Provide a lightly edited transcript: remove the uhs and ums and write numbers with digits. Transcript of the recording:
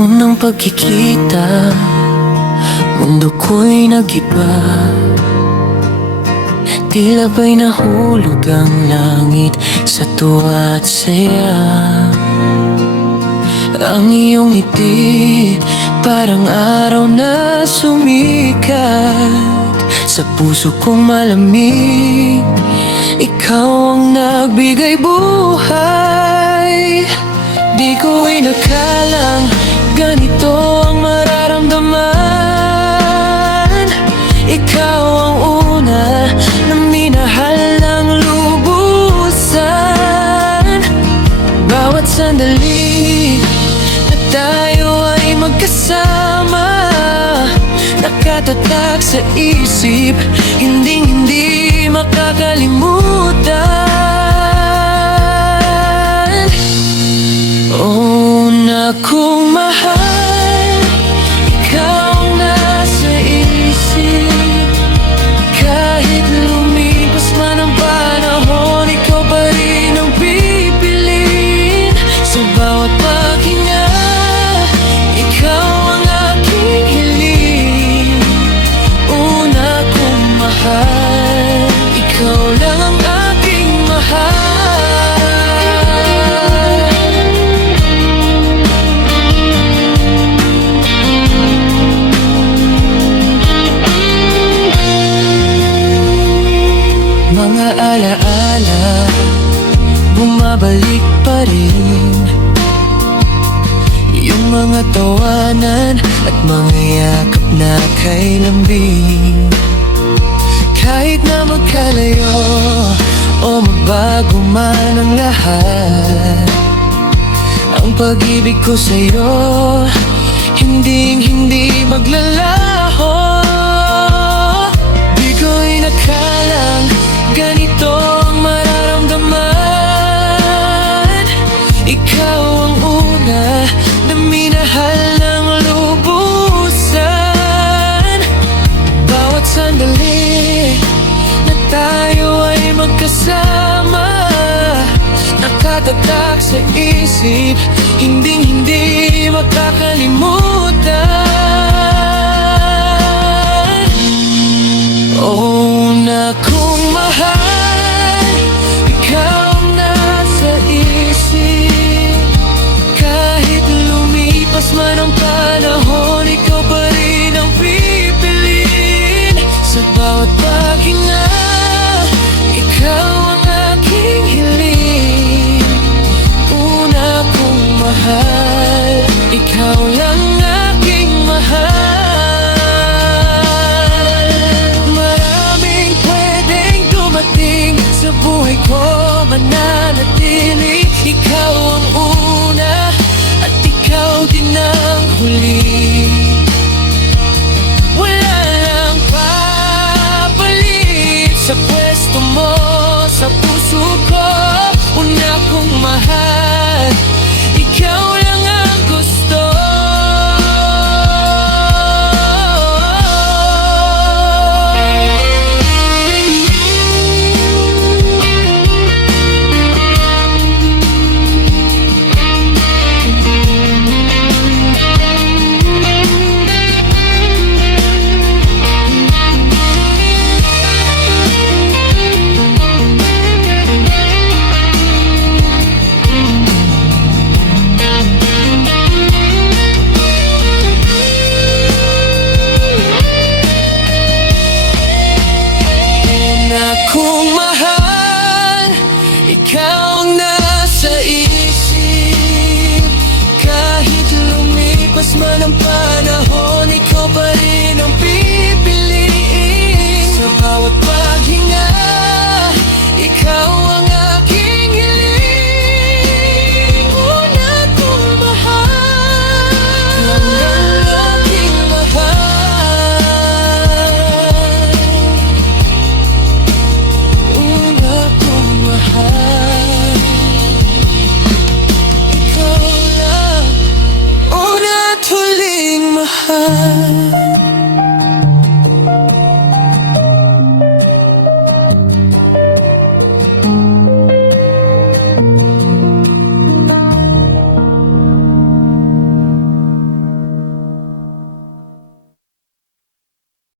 unang pagkikita, mundo ko'y nag-iba. Tila ba'y nahulog ang langit sa tuwa at saya. Ang iyong ngiti, parang araw na sumikat sa puso kong malamig. Ikaw ang nagbigay buhay. Di ko inakalang ganito ang mararamdaman. Ikaw ang una na minahal ng lubusan. Bawat sandali na tayo ay magkasama, nakatatak sa isip, hindi makakalimutan. Una kong mahal, ikaw ang nasa isip. Kahit lumipas man ang panahon, ikaw pa rin ang pipiliin. Sa bawat paghinga, ikaw ang aking hiling. Una kong mahal, ikaw lang ang aking mahal. Mga alaala, bumabalik pa rin. Yung mga tawanan at mga yakap na kay lambing. Kahit na magkalayo o magbago man ang lahat, ang pag-ibig ko sa'yo hindi maglalaho. Di ko inakalang ganito ang mararamdaman. Ikaw ang una na minahal ng lubusan. Bawat sandali na tayo ay magkasama, nakatatak sa isip, hindi makakalimutan. Una kong mahal, ikaw ang nasa isip. Kahit lumipas man ang panahon, ikaw pa rin ang pipiliin. Sa bawat paghinga, ikaw ang aking hiling. Una kong mahal, ikaw lang aking mahal. Sa buhay ko mananatili, ikaw ang una at ikaw din ang huli. Wala lang papalit sa pwesto mo sa puso ko. Una kong mahal, ikaw lang ang gusto. Kung mahal, ikaw ang nasa isip. Kahit lumipas man ang panahon, ikaw pa rin ang pipiliin. Sa bawat paghinga, ikaw ang aking hiling. Una kong mahal, ikaw ang aking mahal. Ikaw lang, una at huling mahal.